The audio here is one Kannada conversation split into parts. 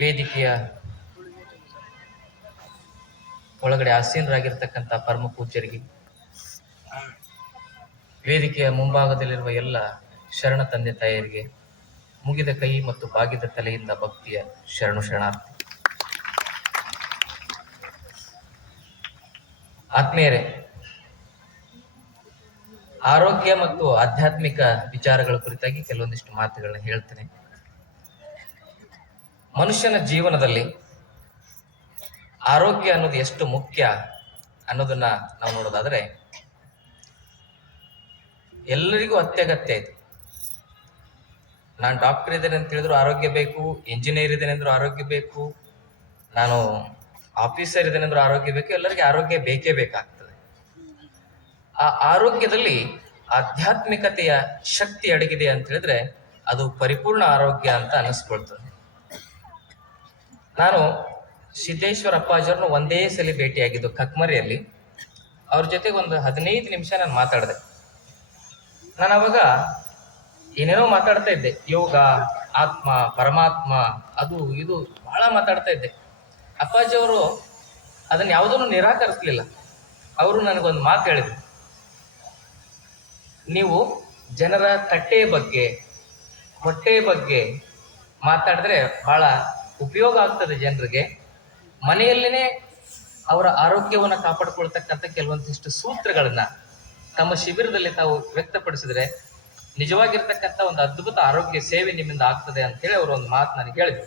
ವೇದಿಕೆಯ ಒಳಗಡೆ ಆಸೀನರಾಗಿರ್ತಕ್ಕಂಥ ಪರಮ ಪೂಜ್ಯರಿಗೆ ವೇದಿಕೆಯ ಮುಂಭಾಗದಲ್ಲಿರುವ ಎಲ್ಲ ಶರಣ ತಂದೆ ತಾಯಿಯರಿಗೆ ಮುಗಿದ ಕೈ ಮತ್ತು ಬಾಗಿದ ತಲೆಯಿಂದ ಭಕ್ತಿಯ ಶರಣು ಶರಣಾರ್ಥಿ. ಆತ್ಮೀಯರೇ, ಆರೋಗ್ಯ ಮತ್ತು ಆಧ್ಯಾತ್ಮಿಕ ವಿಚಾರಗಳ ಕುರಿತಾಗಿ ಕೆಲವೊಂದಿಷ್ಟು ಮಾತುಗಳನ್ನ ಹೇಳ್ತೇನೆ. ಮನುಷ್ಯನ ಜೀವನದಲ್ಲಿ ಆರೋಗ್ಯ ಅನ್ನೋದು ಎಷ್ಟು ಮುಖ್ಯ ಅನ್ನೋದನ್ನ ನಾವು ನೋಡೋದಾದ್ರೆ ಎಲ್ಲರಿಗೂ ಅತ್ಯಗತ್ಯ ಇದೆ. ನಾನು ಡಾಕ್ಟರ್ ಇದ್ದೇನೆ ಅಂತ ಹೇಳಿದ್ರು ಆರೋಗ್ಯ ಬೇಕು ಇಂಜಿನಿಯರ್ ಇದ್ದೇನೆ ಅಂದ್ರೂ ಆರೋಗ್ಯ ಬೇಕು, ನಾನು ಆಫೀಸರ್ ಇದ್ದೇನೆ ಅಂದ್ರೂ ಆರೋಗ್ಯ ಬೇಕು, ಎಲ್ಲರಿಗೆ ಆರೋಗ್ಯ ಬೇಕೇ ಬೇಕಾಗ್ತದೆ. ಆ ಆರೋಗ್ಯದಲ್ಲಿ ಆಧ್ಯಾತ್ಮಿಕತೆಯ ಶಕ್ತಿ ಅಡಗಿದೆ ಅಂತ ಹೇಳಿದ್ರೆ ಅದು ಪರಿಪೂರ್ಣ ಆರೋಗ್ಯ ಅಂತ ಅನಿಸ್ಕೊಳ್ತದೆ. ನಾನು ಸಿದ್ದೇಶ್ವರ ಅಪ್ಪಾಜಿಯವ್ರನ್ನ ಒಂದೇ ಸಲ ಭೇಟಿಯಾಗಿದ್ದು ಕಕ್ಮರಿಯಲ್ಲಿ. ಅವ್ರ ಜೊತೆಗೆ ಒಂದು ಹದಿನೈದು ನಿಮಿಷ ನಾನು ಮಾತಾಡಿದೆ. ನಾನು ಅವಾಗ ಏನೇನೋ ಮಾತಾಡ್ತಾ ಇದ್ದೆ. ಯೋಗ, ಆತ್ಮ, ಪರಮಾತ್ಮ, ಅದು ಇದು ಬಹಳ ಮಾತಾಡ್ತಾ ಇದ್ದೆ. ಅಪ್ಪಾಜಿ ಅವರು ಅದನ್ನ ಯಾವುದನ್ನು ನಿರಾಕರಿಸಲಿಲ್ಲ. ಅವರು ನನಗೊಂದು ಮಾತು ಹೇಳಿದರು. ನೀವು ಜನರ ತಟ್ಟೆ ಬಗ್ಗೆ, ಹೊಟ್ಟೆ ಬಗ್ಗೆ ಮಾತಾಡಿದ್ರೆ ಬಹಳ ಉಪಯೋಗ ಆಗ್ತದೆ ಜನರಿಗೆ. ಮನೆಯಲ್ಲೇನೆ ಅವರ ಆರೋಗ್ಯವನ್ನು ಕಾಪಾಡಿಕೊಳ್ತಕ್ಕಂಥ ಕೆಲವೊಂದಿಷ್ಟು ಸೂತ್ರಗಳನ್ನ ತಮ್ಮ ಶಿಬಿರದಲ್ಲಿ ತಾವು ವ್ಯಕ್ತಪಡಿಸಿದ್ರೆ ನಿಜವಾಗಿರ್ತಕ್ಕಂಥ ಒಂದು ಅದ್ಭುತ ಆರೋಗ್ಯ ಸೇವೆ ನಿಮ್ಮಿಂದ ಆಗ್ತದೆ ಅಂತ ಹೇಳಿ ಅವರು ಒಂದು ಮಾತು ನನಗೆ ಹೇಳಿದ್ರು.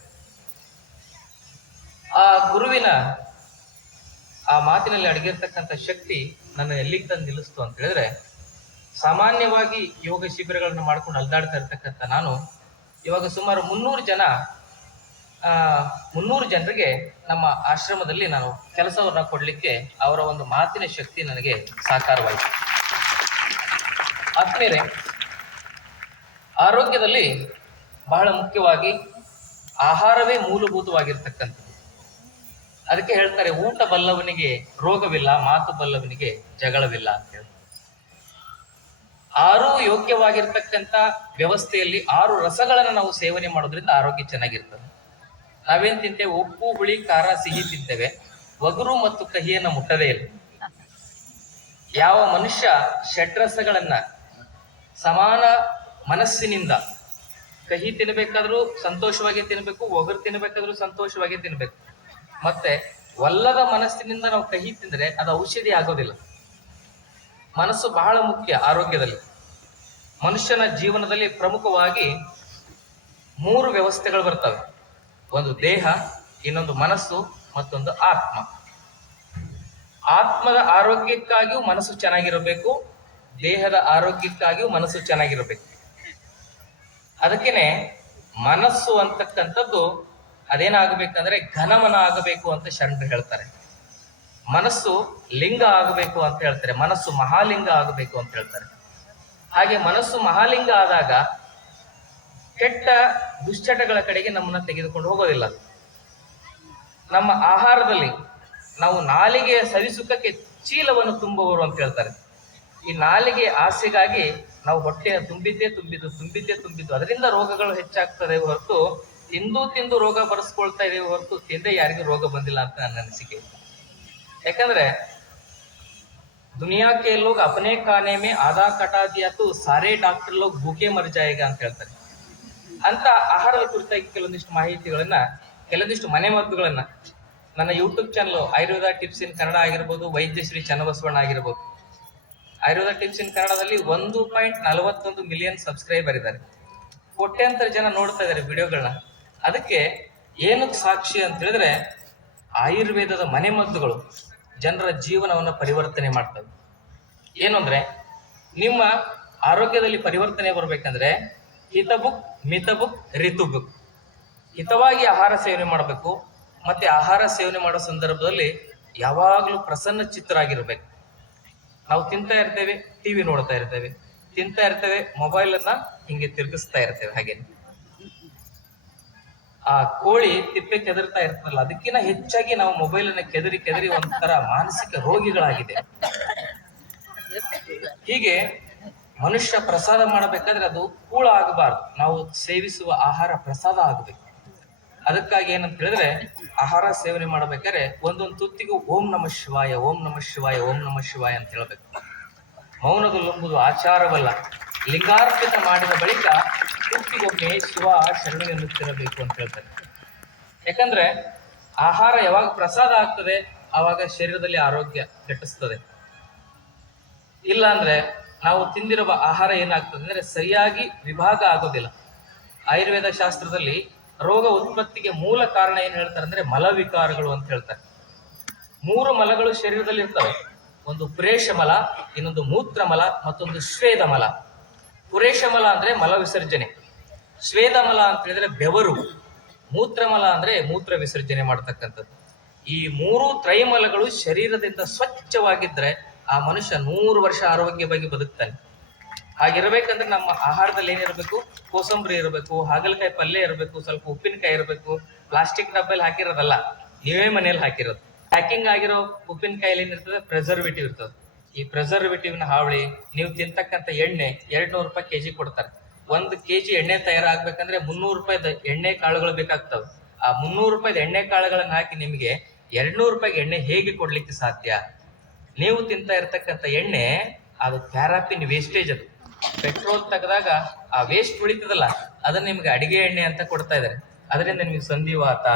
ಆ ಗುರುವಿನ ಆ ಮಾತಿನಲ್ಲಿ ಅಡಗಿರ್ತಕ್ಕಂಥ ಶಕ್ತಿ ನನ್ನ ಎಲ್ಲಿಗೆ ತಂದು ನಿಲ್ಲಿಸ್ತು ಅಂತ ಹೇಳಿದ್ರೆ, ಸಾಮಾನ್ಯವಾಗಿ ಯೋಗ ಶಿಬಿರಗಳನ್ನು ಮಾಡ್ಕೊಂಡು ಅಲ್ದಾಡ್ತಾ ಇರ್ತಕ್ಕಂಥ ನಾನು ಇವಾಗ ಸುಮಾರು ಮುನ್ನೂರು ಜನ ಮುನ್ನೂರು ಜನರಿಗೆ ನಮ್ಮ ಆಶ್ರಮದಲ್ಲಿ ನಾನು ಕೆಲಸವನ್ನ ಕೊಡಲಿಕ್ಕೆ ಅವರ ಒಂದು ಮಾತಿನ ಶಕ್ತಿ ನನಗೆ ಸಾಕಾರವಾಯಿತು. ಆದ್ಮೇಲೆ ಆರೋಗ್ಯದಲ್ಲಿ ಬಹಳ ಮುಖ್ಯವಾಗಿ ಆಹಾರವೇ ಮೂಲಭೂತವಾಗಿರ್ತಕ್ಕಂಥದ್ದು. ಅದಕ್ಕೆ ಹೇಳ್ತಾರೆ, ಊಟ ಬಲ್ಲವನಿಗೆ ರೋಗವಿಲ್ಲ, ಮಾತು ಬಲ್ಲವನಿಗೆ ಜಗಳವಿಲ್ಲ ಅಂತ ಹೇಳಿ ಆರು ಯೋಗ್ಯವಾಗಿರ್ತಕ್ಕಂಥ ವ್ಯವಸ್ಥೆಯಲ್ಲಿ ಆರು ರಸಗಳನ್ನು ನಾವು ಸೇವನೆ ಮಾಡೋದ್ರಿಂದ ಆರೋಗ್ಯ ಚೆನ್ನಾಗಿರ್ತದೆ. ನಾವೇನ್ ತಿಂತೇವೆ? ಉಪ್ಪು, ಹುಳಿ, ಖಾರ, ಸಿಹಿ ತಿಂತೇವೆ. ಒಗರು ಮತ್ತು ಕಹಿಯನ್ನು ಮುಟ್ಟದೇ ಇಲ್ಲ. ಯಾವ ಮನುಷ್ಯ ಷಡ್ರಸಗಳನ್ನ ಸಮಾನ ಮನಸ್ಸಿನಿಂದ ಕಹಿ ತಿನ್ನಬೇಕಾದ್ರೂ ಸಂತೋಷವಾಗಿ ತಿನ್ಬೇಕು, ಒಗರು ತಿನ್ಬೇಕಾದ್ರೂ ಸಂತೋಷವಾಗಿ ತಿನ್ಬೇಕು. ಮತ್ತೆ ಒಲ್ಲದ ಮನಸ್ಸಿನಿಂದ ನಾವು ಕಹಿ ತಿಂದ್ರೆ ಅದು ಔಷಧಿ ಆಗೋದಿಲ್ಲ. ಮನಸ್ಸು ಬಹಳ ಮುಖ್ಯ ಆರೋಗ್ಯದಲ್ಲಿ. ಮನುಷ್ಯನ ಜೀವನದಲ್ಲಿ ಪ್ರಮುಖವಾಗಿ ಮೂರು ವ್ಯವಸ್ಥೆಗಳು ಬರ್ತವೆ. ಒಂದು ದೇಹ, ಇನ್ನೊಂದು ಮನಸ್ಸು, ಮತ್ತೊಂದು ಆತ್ಮ. ಆತ್ಮದ ಆರೋಗ್ಯಕ್ಕಾಗಿಯೂ ಮನಸ್ಸು ಚೆನ್ನಾಗಿರಬೇಕು, ದೇಹದ ಆರೋಗ್ಯಕ್ಕಾಗಿಯೂ ಮನಸ್ಸು ಚೆನ್ನಾಗಿರಬೇಕು. ಅದಕ್ಕೇನೆ ಮನಸ್ಸು ಅಂತಕ್ಕಂಥದ್ದು ಅದೇನಾಗಬೇಕಂದ್ರೆ ಘನಮನ ಆಗಬೇಕು ಅಂತ ಶರಣರು ಹೇಳ್ತಾರೆ. ಮನಸ್ಸು ಲಿಂಗ ಆಗಬೇಕು ಅಂತ ಹೇಳ್ತಾರೆ. ಮನಸ್ಸು ಮಹಾಲಿಂಗ ಆಗಬೇಕು ಅಂತ ಹೇಳ್ತಾರೆ. ಹಾಗೆ ಮನಸ್ಸು ಮಹಾಲಿಂಗ ಆದಾಗ ಕೆಟ್ಟ ದುಶ್ಚಟಗಳ ಕಡೆಗೆ ನಮ್ಮನ್ನು ತೆಗೆದುಕೊಂಡು ಹೋಗೋದಿಲ್ಲ. ನಮ್ಮ ಆಹಾರದಲ್ಲಿ ನಾವು ನಾಲಿಗೆಯ ಸವಿಸುಖಕ್ಕೆ ಚೀಲವನ್ನು ತುಂಬುವರು ಅಂತ ಹೇಳ್ತಾರೆ. ಈ ನಾಲಿಗೆ ಆಸೆಗಾಗಿ ನಾವು ಹೊಟ್ಟೆಯ ತುಂಬಿದ್ದೇ ತುಂಬಿದ್ದು ತುಂಬಿದ್ದೇ ತುಂಬಿದ್ದು, ಅದರಿಂದ ರೋಗಗಳು ಹೆಚ್ಚಾಗ್ತದೆ ಹೊರತು, ತಿಂದು ತಿಂದು ರೋಗ ಬರೆಸ್ಕೊಳ್ತಾ ಇದೆ ಹೊರತು ತಿಂದೇ ಯಾರಿಗೂ ರೋಗ ಬಂದಿಲ್ಲ ಅಂತ ನನ್ನ ಅನಿಸಿಕೆ. ಯಾಕಂದ್ರೆ ದುನಿಯಾ ಕೆ ಲೋಗ್ ಅಪನೇ ಮೇ ಆದಾ ಕಟಾ ದಿಯಾ ಸಾರೇ ಡಾಕ್ಟರ್ ಲೋಗ್ ಭೂಕೆ ಮರ್ ಅಂತ ಹೇಳ್ತಾರೆ. ಅಂತ ಆಹಾರದ ಕುರಿತಾಗಿ ಕೆಲವೊಂದಿಷ್ಟು ಮಾಹಿತಿಗಳನ್ನ, ಕೆಲವೊಂದಿಷ್ಟು ಮನೆಮದ್ದುಗಳನ್ನ ನನ್ನ YouTube channel Ayurveda tips in Kannada ಆಗಿರ್ಬೋದು ವೈದ್ಯಶ್ರೀ ಚನ್ನಬಸವಣ್ಣ ಆಗಿರ್ಬೋದು. ಆಯುರ್ವೇದ ಟಿಪ್ಸ್ ಇನ್ ಕನ್ನಡದಲ್ಲಿ ಒಂದು ಪಾಯಿಂಟ್ ನಲವತ್ತೊಂದು ಮಿಲಿಯನ್ ಸಬ್ಸ್ಕ್ರೈಬರ್ ಇದ್ದಾರೆ. ಕೋಟ್ಯಾಂತರ ಜನ ನೋಡ್ತಾ ಇದ್ದಾರೆ ವಿಡಿಯೋಗಳನ್ನ ಅದಕ್ಕೆ ಏನಕ್ಕೆ ಸಾಕ್ಷಿ ಅಂತ ಹೇಳಿದ್ರೆ, ಆಯುರ್ವೇದದ ಮನೆಮದ್ದುಗಳು ಜನರ ಜೀವನವನ್ನು ಪರಿವರ್ತನೆ ಮಾಡ್ತವೆ. ಏನು ನಿಮ್ಮ ಆರೋಗ್ಯದಲ್ಲಿ ಪರಿವರ್ತನೆ ಬರಬೇಕಂದ್ರೆ ಹಿತಬುಕ್, ಮಿತಬುಕ್, ರಿತುಬುಕ್. ಹಿತವಾಗಿ ಆಹಾರ ಸೇವನೆ ಮಾಡಬೇಕು. ಮತ್ತೆ ಆಹಾರ ಸೇವನೆ ಮಾಡೋ ಸಂದರ್ಭದಲ್ಲಿ ಯಾವಾಗಲೂ ಪ್ರಸನ್ನ ಚಿತ್ತರಾಗಿರ್ಬೇಕು. ನಾವು ತಿಂತಾ ಇರ್ತೇವೆ ಟಿವಿ ನೋಡ್ತಾ ಇರ್ತೇವೆ. ತಿಂತಾ ಇರ್ತೇವೆ ಮೊಬೈಲ್ ಅನ್ನ ಹಿಂಗೆ ತಿರುಗಿಸ್ತಾ ಇರ್ತೇವೆ ಹಾಗೆ. ಆ ಕೋಳಿ ತಿಪ್ಪೆ ಕೆದರ್ತಾ ಇರ್ತದಲ್ಲ ಅದಕ್ಕಿಂತ ಹೆಚ್ಚಾಗಿ ನಾವು ಮೊಬೈಲ್ ಅನ್ನ ಕೆದರಿ ಕೆದರಿ ಒಂಥರ ಮಾನಸಿಕ ರೋಗಿಗಳಾಗಿದೆ. ಹೀಗೆ ಮನುಷ್ಯ ಪ್ರಸಾದ ಮಾಡಬೇಕಾದ್ರೆ ಅದು ಕೂಳ ಆಗಬಾರ್ದು. ನಾವು ಸೇವಿಸುವ ಆಹಾರ ಪ್ರಸಾದ ಆಗಬೇಕು. ಅದಕ್ಕಾಗಿ ಏನಂತ ಹೇಳಿದ್ರೆ, ಆಹಾರ ಸೇವನೆ ಮಾಡಬೇಕಾದ್ರೆ ಒಂದೊಂದು ತುತ್ತಿಗೂ ಓಂ ನಮ ಶಿವಾಯ, ಓಂ ನಮ ಶಿವಾಯ, ಓಂ ನಮ ಶಿವಾಯ ಅಂತ ಹೇಳ್ಬೇಕು. ಮೌನದಲ್ಲೊಂಬುದು ಆಚಾರವಲ್ಲ. ಲಿಂಗಾರ್ಪಿತ ಮಾಡಿದ ಬಳಿಕ ತುತ್ತಿಗೊಮ್ಮೆ ಶಿವ ಶರಣು ಎನ್ನುತ್ತಿರಬೇಕು ಅಂತ ಹೇಳ್ತಾರೆ. ಯಾಕಂದ್ರೆ, ಆಹಾರ ಯಾವಾಗ ಪ್ರಸಾದ ಆಗ್ತದೆ, ಆವಾಗ ಶರೀರದಲ್ಲಿ ಆರೋಗ್ಯ ಕೆಟ್ಟಿಸ್ತದೆ ಇಲ್ಲ ಅಂದ್ರೆ ನಾವು ತಿಂದಿರುವ ಆಹಾರ ಏನಾಗ್ತದೆ ಅಂದರೆ ಸರಿಯಾಗಿ ವಿಭಾಗ ಆಗೋದಿಲ್ಲ. ಆಯುರ್ವೇದ ಶಾಸ್ತ್ರದಲ್ಲಿ ರೋಗ ಉತ್ಪತ್ತಿಗೆ ಮೂಲ ಕಾರಣ ಏನು ಹೇಳ್ತಾರೆ ಅಂದ್ರೆ ಮಲವಿಕಾರಗಳು ಅಂತ ಹೇಳ್ತಾರೆ. ಮೂರು ಮಲಗಳು ಶರೀರದಲ್ಲಿ ಇರ್ತವೆ. ಒಂದು ಪುರೇಶ ಮಲ, ಇನ್ನೊಂದು ಮೂತ್ರ ಮಲ, ಮತ್ತೊಂದು ಶ್ವೇದಮಲ ಮಲ. ಅಂದರೆ ಮಲ ವಿಸರ್ಜನೆ. ಶ್ವೇದಮಲ ಅಂತ ಹೇಳಿದ್ರೆ ಬೆವರು. ಮೂತ್ರಮಲ ಅಂದ್ರೆ ಮೂತ್ರ ವಿಸರ್ಜನೆ ಮಾಡ್ತಕ್ಕಂಥದ್ದು. ಈ ಮೂರು ತ್ರೈಮಲಗಳು ಶರೀರದಿಂದ ಸ್ವಚ್ಛವಾಗಿದ್ರೆ ಆ ಮನುಷ್ಯ ನೂರು ವರ್ಷ ಆರೋಗ್ಯವಾಗಿ ಬದುಕ್ತಾನೆ. ಹಾಗಿರ್ಬೇಕಂದ್ರೆ ನಮ್ಮ ಆಹಾರದಲ್ಲಿ ಏನಿರಬೇಕು? ಕೋಸಂಬರಿ ಇರಬೇಕು, ಹಾಗಲಕಾಯಿ ಪಲ್ಯ ಇರಬೇಕು, ಸ್ವಲ್ಪ ಉಪ್ಪಿನಕಾಯಿ ಇರಬೇಕು. ಪ್ಲಾಸ್ಟಿಕ್ ಡಬ್ಬಲ್ಲಿ ಹಾಕಿರೋದಲ್ಲ, ನೀವೇ ಮನೇಲಿ ಹಾಕಿರೋದು. ಪ್ಯಾಕಿಂಗ್ ಆಗಿರೋ ಉಪ್ಪಿನಕಾಯಲ್ಲಿ ಏನಿರ್ತದೆ? ಪ್ರೆಸರ್ವೇಟಿವ್ ಇರ್ತದೆ. ಈ ಪ್ರೆಸರ್ವೇಟಿವ್ನ ಹಾವಳಿ, ನೀವು ತಿಂತಕ್ಕಂಥ ಎಣ್ಣೆ ಎರಡ್ ನೂರು ರೂಪಾಯಿ ಕೆಜಿ ಕೊಡ್ತಾರೆ. ಒಂದು ಕೆಜಿ ಎಣ್ಣೆ ತಯಾರಾಗಬೇಕಂದ್ರೆ ಮುನ್ನೂರು ರೂಪಾಯಿದ ಎಣ್ಣೆ ಕಾಳುಗಳು ಬೇಕಾಗ್ತವೆ. ಆ ಮುನ್ನೂರು ರೂಪಾಯಿದ ಎಣ್ಣೆ ಕಾಳುಗಳನ್ನ ಹಾಕಿ ನಿಮಗೆ ಎರಡ್ ನೂರು ರೂಪಾಯಿಗೆ ಎಣ್ಣೆ ಹೇಗೆ ಕೊಡ್ಲಿಕ್ಕೆ ಸಾಧ್ಯ? ನೀವು ತಿಂತಾ ಇರ್ತಕ್ಕಂಥ ಎಣ್ಣೆ, ಅದು ಪ್ಯಾರಾಪಿನ್ ವೇಸ್ಟೇಜ್ ಅದು. ಪೆಟ್ರೋಲ್ ತೆಗೆದಾಗ ಆ ವೇಸ್ಟ್ ಉಳಿತದಲ್ಲ, ಅದನ್ನ ನಿಮ್ಗೆ ಅಡಿಗೆ ಎಣ್ಣೆ ಅಂತ ಕೊಡ್ತಾ ಇದ್ದಾರೆ ಅದರಿಂದ ನಿಮಗೆ ಸಂಧಿವಾತ,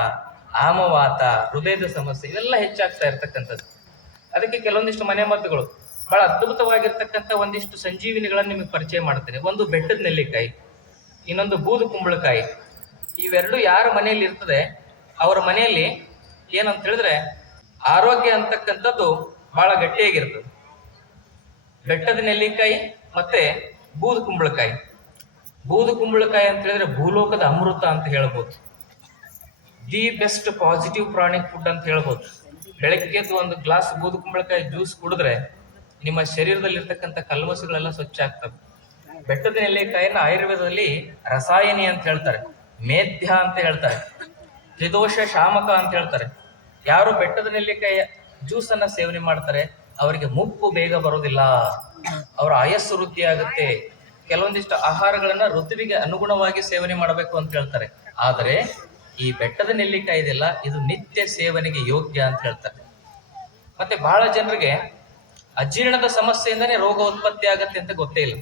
ಆಮವಾತ, ಹೃದಯದ ಸಮಸ್ಯೆ, ಇವೆಲ್ಲ ಹೆಚ್ಚಾಗ್ತಾ ಇರ್ತಕ್ಕಂಥದ್ದು. ಅದಕ್ಕೆ ಕೆಲವೊಂದಿಷ್ಟು ಮನೆ ಮದ್ದುಗಳು ಬಹಳ ಅದ್ಭುತವಾಗಿರ್ತಕ್ಕಂಥ ಒಂದಿಷ್ಟು ಸಂಜೀವಿನಿಗಳನ್ನು ನಿಮಗೆ ಪರಿಚಯ ಮಾಡ್ತೇನೆ. ಒಂದು ಬೆಟ್ಟದ ನೆಲ್ಲಿಕಾಯಿ, ಇನ್ನೊಂದು ಬೂದು ಕುಂಬಳಕಾಯಿ. ಇವೆರಡು ಯಾರ ಮನೆಯಲ್ಲಿ ಇರ್ತದೆ, ಅವರ ಮನೆಯಲ್ಲಿ ಏನಂತ ಹೇಳಿದ್ರೆ, ಆರೋಗ್ಯ ಅಂತಕ್ಕಂಥದ್ದು ಬಹಳ ಗಟ್ಟಿಯಾಗಿರ್ತದೆ. ಬೆಟ್ಟದ ನೆಲ್ಲಿಕಾಯಿ ಮತ್ತೆ ಬೂದು ಕುಂಬಳಕಾಯಿ. ಬೂದು ಕುಂಬಳಕಾಯಿ ಅಂತ ಹೇಳಿದ್ರೆ ಭೂಲೋಕದ ಅಮೃತ ಅಂತ ಹೇಳ್ಬೋದು. The best positive pranic food ಅಂತ ಹೇಳ್ಬೋದು. ಬೆಳಗ್ಗೆದ್ದು ಒಂದು ಗ್ಲಾಸ್ ಬೂದು ಕುಂಬಳಕಾಯಿ ಜ್ಯೂಸ್ ಕುಡಿದ್ರೆ ನಿಮ್ಮ ಶರೀರದಲ್ಲಿ ಇರ್ತಕ್ಕಂಥ ಕಲ್ಮಸಗಳೆಲ್ಲ ಸ್ವಚ್ಛ ಆಗ್ತವೆ. ಬೆಟ್ಟದ ನೆಲ್ಲಿಕಾಯಿನ ಆಯುರ್ವೇದದಲ್ಲಿ ರಸಾಯನಿ ಅಂತ ಹೇಳ್ತಾರೆ. ಮೇಧ್ಯ ಅಂತ ಹೇಳ್ತಾರೆ. ತ್ರಿದೋಷ ಶಾಮಕ ಅಂತ ಹೇಳ್ತಾರೆ. ಯಾರು ಬೆಟ್ಟದ ನೆಲ್ಲಿಕಾಯಿ ಜ್ಯೂಸ್ ಅನ್ನ ಸೇವನೆ ಮಾಡ್ತಾರೆ, ಅವರಿಗೆ ಮುಪ್ಪು ಬೇಗ ಬರೋದಿಲ್ಲ ಅವರ ಆಯಸ್ಸು ವೃದ್ಧಿ ಆಗುತ್ತೆ ಕೆಲವೊಂದಿಷ್ಟು ಆಹಾರಗಳನ್ನ ಋತುವಿಗೆ ಅನುಗುಣವಾಗಿ ಸೇವನೆ ಮಾಡಬೇಕು ಅಂತ ಹೇಳ್ತಾರೆ. ಆದರೆ, ಈ ಬೆಟ್ಟದ ನೆಲ್ಲಿಕಾಯಿ ಇದೆಲ್ಲ ಇದು ನಿತ್ಯ ಸೇವನೆಗೆ ಯೋಗ್ಯ ಅಂತ ಹೇಳ್ತಾರೆ. ಮತ್ತೆ ಬಹಳ ಜನರಿಗೆ ಅಜೀರ್ಣದ ಸಮಸ್ಯೆಯಿಂದನೇ ರೋಗ ಉತ್ಪತ್ತಿ ಆಗತ್ತೆ ಅಂತ ಗೊತ್ತೇ ಇಲ್ಲ.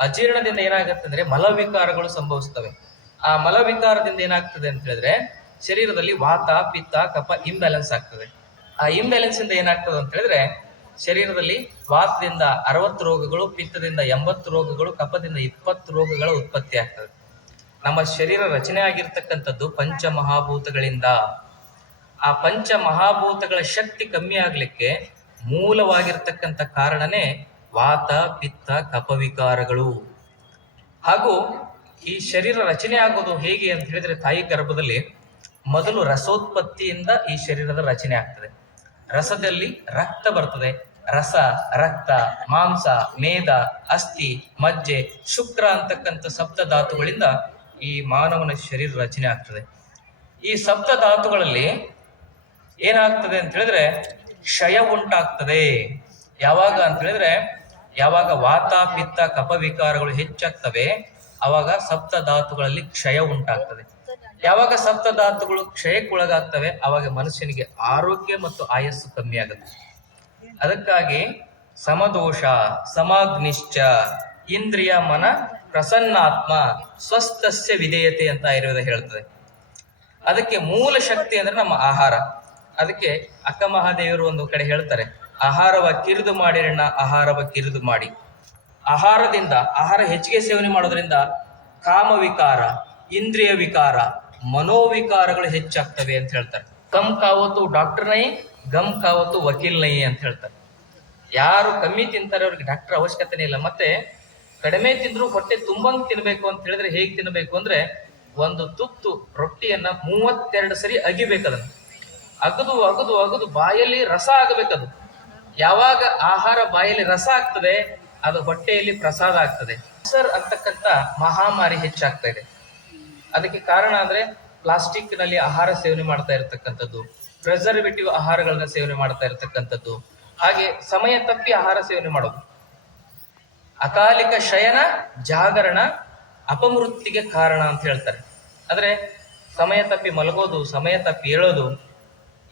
ಅಜೀರ್ಣದಿಂದ ಏನಾಗತ್ತೆ ಅಂದ್ರೆ ಮಲವಿಕಾರಗಳು ಸಂಭವಿಸ್ತವೆ. ಆ ಮಲವಿಕಾರದಿಂದ ಏನಾಗ್ತದೆ ಅಂತ ಹೇಳಿದ್ರೆ, ಶರೀರದಲ್ಲಿ ವಾತ, ಪಿತ್ತ, ಕಫ ಇಂಬ್ಯಾಲೆನ್ಸ್ ಆಗ್ತದೆ. ಆ ಇಂಬ್ಯಾಲೆನ್ಸ್ ಇಂದ ಏನಾಗ್ತದೆ ಅಂತ ಹೇಳಿದ್ರೆ, ಶರೀರದಲ್ಲಿ ವಾತದಿಂದ ಅರವತ್ತು ರೋಗಗಳು, ಪಿತ್ತದಿಂದ ಎಂಬತ್ತು ರೋಗಗಳು ಕಪದಿಂದ ಇಪ್ಪತ್ತು ರೋಗಗಳ ಉತ್ಪತ್ತಿ ಆಗ್ತದೆ. ನಮ್ಮ ಶರೀರ ರಚನೆ ಆಗಿರ್ತಕ್ಕಂಥದ್ದು ಪಂಚ ಮಹಾಭೂತಗಳಿಂದ ಆ ಪಂಚ ಮಹಾಭೂತಗಳ ಶಕ್ತಿ ಕಮ್ಮಿ ಆಗ್ಲಿಕ್ಕೆ ಮೂಲವಾಗಿರ್ತಕ್ಕಂಥ ಕಾರಣನೇ ವಾತ, ಪಿತ್ತ ಕಪವಿಕಾರಗಳು ಹಾಗೂ ಈ ಶರೀರ ರಚನೆ ಆಗೋದು ಹೇಗೆ ಅಂತ ಹೇಳಿದ್ರೆ ತಾಯಿ ಗರ್ಭದಲ್ಲಿ ಮೊದಲು ರಸೋತ್ಪತ್ತಿಯಿಂದ ಈ ಶರೀರದ ರಚನೆ ಆಗ್ತದೆ. ರಸದಲ್ಲಿ ರಕ್ತ ಬರ್ತದೆ. ರಸ, ರಕ್ತ, ಮಾಂಸ, ಮೇದ, ಅಸ್ಥಿ, ಮಜ್ಜೆ, ಶುಕ್ರ ಅಂತಕ್ಕಂಥ ಸಪ್ತ ಧಾತುಗಳಿಂದ ಈ ಮಾನವನ ಶರೀರ ರಚನೆ ಆಗ್ತದೆ. ಈ ಸಪ್ತ ಧಾತುಗಳಲ್ಲಿ ಏನಾಗ್ತದೆ ಅಂತ ಹೇಳಿದ್ರೆ ಕ್ಷಯ ಉಂಟಾಗ್ತದೆ. ಯಾವಾಗ ಅಂತ ಹೇಳಿದ್ರೆ ಯಾವಾಗ ವಾತ, ಪಿತ್ತ ಕಪ ವಿಕಾರಗಳು ಹೆಚ್ಚಾಗ್ತವೆ, ಅವಾಗ ಸಪ್ತ ಧಾತುಗಳಲ್ಲಿ ಕ್ಷಯ ಉಂಟಾಗ್ತದೆ. ಯಾವಾಗ ಸಪ್ತ ಧಾತುಗಳು ಕ್ಷಯಕ್ಕೊಳಗಾಗ್ತವೆ, ಅವಾಗ ಮನುಷ್ಯನಿಗೆ ಆರೋಗ್ಯ ಮತ್ತು ಆಯಸ್ಸು ಕಮ್ಮಿ ಆಗುತ್ತೆ. ಅದಕ್ಕಾಗಿ ಸಮದೋಷ, ಸಮಾಗ್ನಿಶ್ಚ, ಇಂದ್ರಿಯ ಮನ ಪ್ರಸನ್ನಾತ್ಮ, ಸ್ವಸ್ಥಸ್ಯ ವಿಧೇಯತೆ ಅಂತ ಆಯುರ್ವೇದ ಹೇಳ್ತದೆ. ಅದಕ್ಕೆ ಮೂಲ ಶಕ್ತಿ ಅಂದ್ರೆ ನಮ್ಮ ಆಹಾರ. ಅದಕ್ಕೆ ಅಕ್ಕ ಮಹಾದೇವರು ಒಂದು ಕಡೆ ಹೇಳ್ತಾರೆ, ಆಹಾರವ ಕಿರಿದು ಮಾಡಿರಣ್ಣ, ಆಹಾರವ ಕಿರಿದು ಮಾಡಿ. ಆಹಾರದಿಂದ, ಆಹಾರ ಹೆಚ್ಚಿಗೆ ಸೇವನೆ ಮಾಡೋದ್ರಿಂದ ಕಾಮ ವಿಕಾರ ಇಂದ್ರಿಯ ವಿಕಾರ ಮನೋವಿಕಾರಗಳು ಹೆಚ್ಚಾಗ್ತವೆ ಅಂತ ಹೇಳ್ತಾರೆ. ಕಮ್ ಕಾವತ್ತು ಡಾಕ್ಟರ್ ನೈ, ಗಮ್ ಕಾವತ್ತು ವಕೀಲ್ ನೈ ಅಂತ ಹೇಳ್ತಾರೆ. ಯಾರು ಕಮ್ಮಿ ತಿಂತಾರೆ ಅವ್ರಿಗೆ ಡಾಕ್ಟರ್ ಅವಶ್ಯಕತೆನೇ ಇಲ್ಲ. ಮತ್ತೆ ಕಡಿಮೆ ತಿಂದ್ರು ಹೊಟ್ಟೆ ತುಂಬಂಗ್ ತಿನ್ಬೇಕು ಅಂತ ಹೇಳಿದ್ರೆ ಹೇಗೆ ತಿನ್ಬೇಕು ಅಂದ್ರೆ ಒಂದು ತುತ್ತು ರೊಟ್ಟಿಯನ್ನ ಮೂವತ್ತೆರಡು ಸರಿ ಅಗಿಬೇಕದನ್ನು ಅಗದು ಅಗದು ಅಗದು ಬಾಯಲ್ಲಿ ರಸ ಆಗಬೇಕದು ಯಾವಾಗ ಆಹಾರ ಬಾಯಲ್ಲಿ ರಸ ಆಗ್ತದೆ ಅದು ಹೊಟ್ಟೆಯಲ್ಲಿ ಪ್ರಸಾದ ಆಗ್ತದೆ. ಸರ್ ಅಂತಕ್ಕಂಥ ಮಹಾಮಾರಿ ಹೆಚ್ಚಾಗ್ತಾ ಇದೆ. ಅದಕ್ಕೆ ಕಾರಣ ಅಂದ್ರೆ ಪ್ಲಾಸ್ಟಿಕ್ನಲ್ಲಿ ಆಹಾರ ಸೇವನೆ ಮಾಡ್ತಾ ಇರತಕ್ಕಂಥದ್ದು ಪ್ರಿಸರ್ವೇಟಿವ್ ಆಹಾರಗಳನ್ನ ಸೇವನೆ ಮಾಡ್ತಾ ಇರತಕ್ಕಂಥದ್ದು, ಹಾಗೆ ಸಮಯ ತಪ್ಪಿ ಆಹಾರ ಸೇವನೆ ಮಾಡೋದು. ಅಕಾಲಿಕ ಶಯನ, ಜಾಗರಣ ಅಪಮೃತ್ತಿಗೆ ಕಾರಣ ಅಂತ ಹೇಳ್ತಾರೆ. ಅಂದ್ರೆ ಸಮಯ ತಪ್ಪಿ ಮಲಗೋದು, ಸಮಯ ತಪ್ಪಿ ಹೇಳೋದು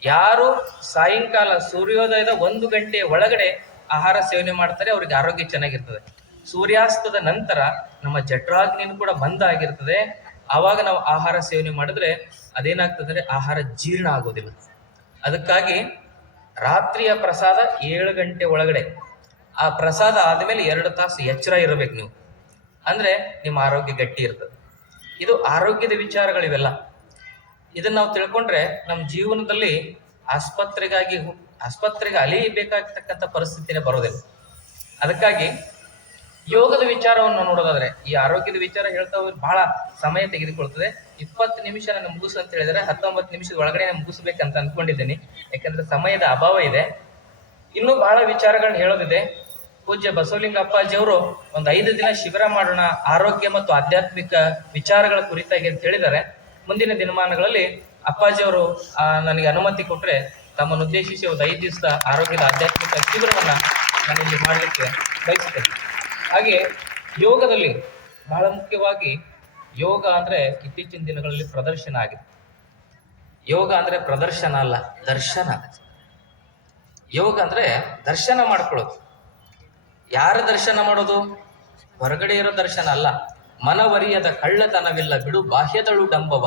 ಯಾರು ಸಾಯಂಕಾಲ ಸೂರ್ಯೋದಯದ ಒಂದು ಗಂಟೆಯ ಒಳಗಡೆ ಆಹಾರ ಸೇವನೆ ಮಾಡ್ತಾರೆ, ಅವ್ರಿಗೆ ಆರೋಗ್ಯ ಚೆನ್ನಾಗಿರ್ತದೆ. ಸೂರ್ಯಾಸ್ತದ ನಂತರ ನಮ್ಮ ಜಠರಾಗ್ನಿನೂ ಕೂಡ ಮಂದ ಆಗಿರ್ತದೆ ಆವಾಗ ನಾವು ಆಹಾರ ಸೇವನೆ ಮಾಡಿದ್ರೆ ಅದೇನಾಗ್ತದೆ ಆಹಾರ ಜೀರ್ಣ ಆಗೋದಿಲ್ಲ. ಅದಕ್ಕಾಗಿ ರಾತ್ರಿಯ ಪ್ರಸಾದ ಏಳು ಗಂಟೆ ಒಳಗಡೆ, ಆ ಪ್ರಸಾದ ಆದ್ಮೇಲೆ ಎರಡು ತಾಸು ಎಚ್ಚರ ಇರಬೇಕು ನೀವು. ಅಂದ್ರೆ ನಿಮ್ಮ ಆರೋಗ್ಯ ಗಟ್ಟಿ ಇರ್ತದೆ. ಇದು ಆರೋಗ್ಯದ ವಿಚಾರಗಳಿವೆಲ್ಲ ಇದನ್ನ ನಾವು ತಿಳ್ಕೊಂಡ್ರೆ ನಮ್ಮ ಜೀವನದಲ್ಲಿ ಆಸ್ಪತ್ರೆಗಾಗಿ, ಆಸ್ಪತ್ರೆಗೆ ಅಲಿಬೇಕಾಗ್ತಕ್ಕಂಥ ಪರಿಸ್ಥಿತಿನೇ ಬರೋದಿಲ್ಲ. ಅದಕ್ಕಾಗಿ ಯೋಗದ ವಿಚಾರವನ್ನು ನೋಡೋದಾದ್ರೆ, ಈ ಆರೋಗ್ಯದ ವಿಚಾರ ಹೇಳ್ತಾ ಹೋಗಿ ಬಹಳ ಸಮಯ ತೆಗೆದುಕೊಳ್ತದೆ. ಇಪ್ಪತ್ತು ನಿಮಿಷ ನಾನು ಮುಗಿಸು ಅಂತ ಹೇಳಿದ್ರೆ ಹತ್ತೊಂಬತ್ತು ನಿಮಿಷದ ಒಳಗಡೆ ನಾನು ಮುಗಿಸ್ಬೇಕಂತ ಅನ್ಕೊಂಡಿದ್ದೀನಿ. ಯಾಕಂದ್ರೆ ಸಮಯದ ಅಭಾವ ಇದೆ. ಇನ್ನೂ ಬಹಳ ವಿಚಾರಗಳನ್ನ ಹೇಳೋದಿದೆ. ಪೂಜ್ಯ ಬಸವಲಿಂಗ ಅಪ್ಪಾಜಿ ಅವರು ಒಂದು ಐದು ದಿನ ಶಿಬಿರ ಮಾಡೋಣ, ಆರೋಗ್ಯ ಮತ್ತು ಆಧ್ಯಾತ್ಮಿಕ ವಿಚಾರಗಳ ಕುರಿತಾಗಿ ಅಂತ ಹೇಳಿದ್ದಾರೆ. ಮುಂದಿನ ದಿನಮಾನಗಳಲ್ಲಿ ಅಪ್ಪಾಜಿ ಅವರು ನನಗೆ ಅನುಮತಿ ಕೊಟ್ಟರೆ ತಮ್ಮನ್ನು ಉದ್ದೇಶಿಸಿ ಒಂದು ಐದು ದಿವಸ ಆರೋಗ್ಯದ ಆಧ್ಯಾತ್ಮಿಕ ಶಿಬಿರವನ್ನು ನಾನಿಲ್ಲಿ ಮಾಡಲಿಕ್ಕೆ ಬಯಸುತ್ತೇನೆ. ಹಾಗೆ ಯೋಗದಲ್ಲಿ ಬಹಳ ಮುಖ್ಯವಾಗಿ ಯೋಗ ಅಂದ್ರೆ ಇತ್ತೀಚಿನ ದಿನಗಳಲ್ಲಿ ಪ್ರದರ್ಶನ ಆಗಿದೆ. ಯೋಗ ಅಂದ್ರೆ ಪ್ರದರ್ಶನ ಅಲ್ಲ, ದರ್ಶನ. ಯೋಗ ಅಂದ್ರೆ ದರ್ಶನ ಮಾಡ್ಕೊಳ್ಳೋದು. ಯಾರ ದರ್ಶನ ಮಾಡೋದು? ಹೊರಗಡೆ ಇರೋ ದರ್ಶನ ಅಲ್ಲ. ಮನವರಿಯದ ಕಳ್ಳತನವಿಲ್ಲ, ಬಿಡು ಬಾಹ್ಯದಳು ಡಂಬವ,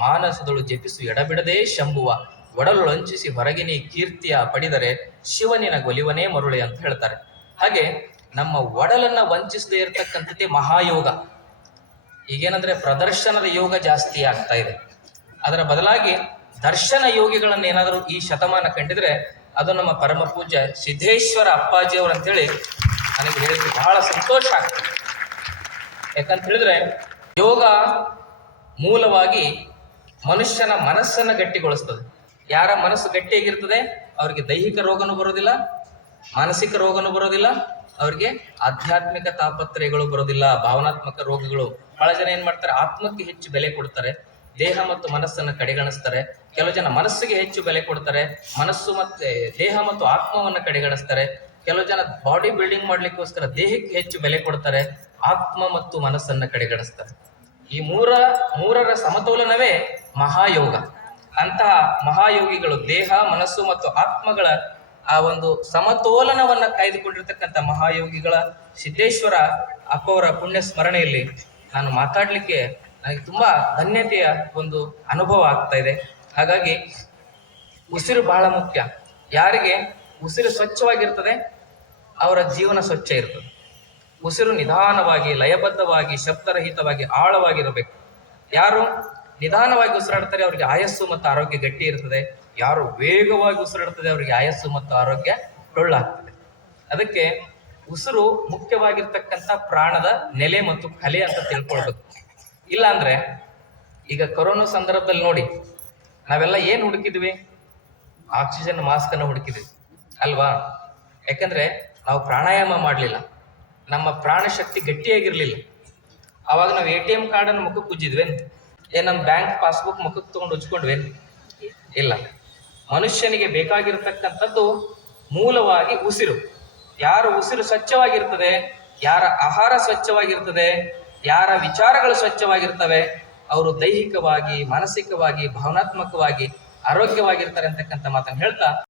ಮಾನಸದಳು ಜಪಿಸು, ಎಡಬಿಡದೆ ಶಂಭುವ ಒಡಲು ಲಂಚಿಸಿ ಹೊರಗಿನಿ ಕೀರ್ತಿಯ ಪಡಿದರೆ ಶಿವನಿನ ಗೊಲಿವನೇ ಮರುಳಿ ಅಂತ ಹೇಳ್ತಾರೆ. ಹಾಗೆ ನಮ್ಮ ಒಡಲನ್ನ ವಂಚಿಸದೆ ಇರತಕ್ಕಂಥದ್ದೇ ಮಹಾಯೋಗ. ಈಗೇನಂದ್ರೆ ಪ್ರದರ್ಶನದ ಯೋಗ ಜಾಸ್ತಿ ಆಗ್ತಾ ಇದೆ. ಅದರ ಬದಲಾಗಿ ದರ್ಶನ ಯೋಗಿಗಳನ್ನ ಏನಾದರೂ ಈ ಶತಮಾನ ಕಂಡಿದ್ರೆ ಅದು ನಮ್ಮ ಪರಮ ಪೂಜ್ಯ ಸಿದ್ದೇಶ್ವರ ಅಪ್ಪಾಜಿ ಅವರು ಅಂತೇಳಿ ನನಗೆ ಹೇಳಿದ್ರೆ ಬಹಳ ಸಂತೋಷ ಆಗ್ತದೆ. ಯಾಕಂತ ಹೇಳಿದ್ರೆ ಯೋಗ ಮೂಲವಾಗಿ ಮನುಷ್ಯನ ಮನಸ್ಸನ್ನ ಗಟ್ಟಿಗೊಳಿಸ್ತದೆ. ಯಾರ ಮನಸ್ಸು ಗಟ್ಟಿಯಾಗಿರ್ತದೆ? ಅವರಿಗೆ ದೈಹಿಕ ರೋಗನೂ ಬರೋದಿಲ್ಲ, ಮಾನಸಿಕ ರೋಗನೂ ಬರೋದಿಲ್ಲ ಅವ್ರಿಗೆ ಆಧ್ಯಾತ್ಮಿಕ ತಾಪತ್ರಯಗಳು ಬರೋದಿಲ್ಲ, ಭಾವನಾತ್ಮಕ ರೋಗಗಳು. ಬಹಳ ಜನ ಏನ್ ಮಾಡ್ತಾರೆ, ಆತ್ಮಕ್ಕೆ ಹೆಚ್ಚು ಬೆಲೆ ಕೊಡ್ತಾರೆ, ದೇಹ ಮತ್ತು ಮನಸ್ಸನ್ನ ಕಡೆಗಣಿಸ್ತಾರೆ. ಕೆಲವು ಜನ ಮನಸ್ಸಿಗೆ ಹೆಚ್ಚು ಬೆಲೆ ಕೊಡ್ತಾರೆ, ಮನಸ್ಸು ಮತ್ತೆ ದೇಹ ಮತ್ತು ಆತ್ಮವನ್ನ ಕಡೆಗಣಿಸ್ತಾರೆ. ಕೆಲವು ಜನ ಬಾಡಿ ಬಿಲ್ಡಿಂಗ್ ಮಾಡ್ಲಿಕ್ಕೋಸ್ಕರ ದೇಹಕ್ಕೆ ಹೆಚ್ಚು ಬೆಲೆ ಕೊಡ್ತಾರೆ, ಆತ್ಮ ಮತ್ತು ಮನಸ್ಸನ್ನ ಕಡೆಗಣಿಸ್ತಾರೆ. ಈ ಮೂರ, ಮೂರರ ಸಮತೋಲನವೇ ಮಹಾಯೋಗ. ಅಂತಹ ಮಹಾಯೋಗಿಗಳು ದೇಹ, ಮನಸ್ಸು ಮತ್ತು ಆತ್ಮಗಳ ಆ ಒಂದು ಸಮತೋಲನವನ್ನ ಕಾಯ್ದುಕೊಂಡಿರ್ತಕ್ಕಂಥ ಮಹಾಯೋಗಿಗಳ ಸಿದ್ದೇಶ್ವರ ಅಪ್ಪವರ ಪುಣ್ಯ ಸ್ಮರಣೆಯಲ್ಲಿ ನಾನು ಮಾತಾಡಲಿಕ್ಕೆ ನನಗೆ ತುಂಬಾ ಧನ್ಯತೆಯ ಒಂದು ಅನುಭವ ಆಗ್ತಾ ಇದೆ. ಹಾಗಾಗಿ ಉಸಿರು ಬಹಳ ಮುಖ್ಯ. ಯಾರಿಗೆ ಉಸಿರು ಸ್ವಚ್ಛವಾಗಿರ್ತದೆ, ಅವರ ಜೀವನ ಸ್ವಚ್ಛ ಇರ್ತದೆ. ಉಸಿರು ನಿಧಾನವಾಗಿ, ಲಯಬದ್ಧವಾಗಿ, ಶಬ್ದರಹಿತವಾಗಿ, ಆಳವಾಗಿರಬೇಕು. ಯಾರು ನಿಧಾನವಾಗಿ ಉಸಿರಾಡ್ತಾರೆ, ಅವರಿಗೆ ಆಯಸ್ಸು ಮತ್ತು ಆರೋಗ್ಯ ಗಟ್ಟಿ ಇರ್ತದೆ. ಯಾರು ವೇಗವಾಗಿ ಉಸಿರಾಡ್ತದೆ ಅವರಿಗೆ ಆಯಸ್ಸು ಮತ್ತು ಆರೋಗ್ಯ ಟೊಳ್ಳಾಗ್ತದೆ ಅದಕ್ಕೆ ಉಸಿರು ಮುಖ್ಯವಾಗಿರ್ತಕ್ಕಂಥ ಪ್ರಾಣದ ನೆಲೆ ಮತ್ತು ಕಲೆ ಅಂತ ತಿಳ್ಕೊಳ್ಬೇಕು. ಇಲ್ಲ ಅಂದ್ರೆ ಈಗ ಕೊರೋನಾ ಸಂದರ್ಭದಲ್ಲಿ ನೋಡಿ, ನಾವೆಲ್ಲ ಏನು ಹುಡುಕಿದ್ವಿ? ಆಕ್ಸಿಜನ್ ಮಾಸ್ಕ್ ಅನ್ನು ಹುಡುಕಿದ್ವಿ. ಅಲ್ವಾ? ಯಾಕಂದ್ರೆ ನಾವು ಪ್ರಾಣಾಯಾಮ ಮಾಡಲಿಲ್ಲ. ನಮ್ಮ ಪ್ರಾಣ ಶಕ್ತಿ ಗಟ್ಟಿಯಾಗಿರ್ಲಿಲ್ಲ. ಅವಾಗ ನಾವು ಎ ಟಿ ಎಂ ಕಾರ್ಡ್ ಅನ್ನು ಮುಖಕ್ಕೆ ಉಜ್ಜಿದ್ವೇನು? ಏ, ನಮ್ಮ ಬ್ಯಾಂಕ್ ಪಾಸ್ಬುಕ್ ಮುಖಕ್ಕೆ ತಗೊಂಡು ಉಜ್ಕೊಂಡ್ವೇನು ಇಲ್ಲ. ಮನುಷ್ಯನಿಗೆ ಬೇಕಾಗಿರತಕ್ಕಂಥದ್ದು ಮೂಲವಾಗಿ ಉಸಿರು. ಯಾರ ಉಸಿರು ಸ್ವಚ್ಛವಾಗಿರ್ತದೆ? ಯಾರ ಆಹಾರ ಸ್ವಚ್ಛವಾಗಿರ್ತದೆ? ಯಾರ ವಿಚಾರಗಳು ಸ್ವಚ್ಛವಾಗಿರ್ತವೆ? ಅವರು ದೈಹಿಕವಾಗಿ, ಮಾನಸಿಕವಾಗಿ, ಭಾವನಾತ್ಮಕವಾಗಿ ಆರೋಗ್ಯವಾಗಿರ್ತಾರೆ ಅಂತಕ್ಕಂಥ ಮಾತನ್ನು ಹೇಳ್ತಾ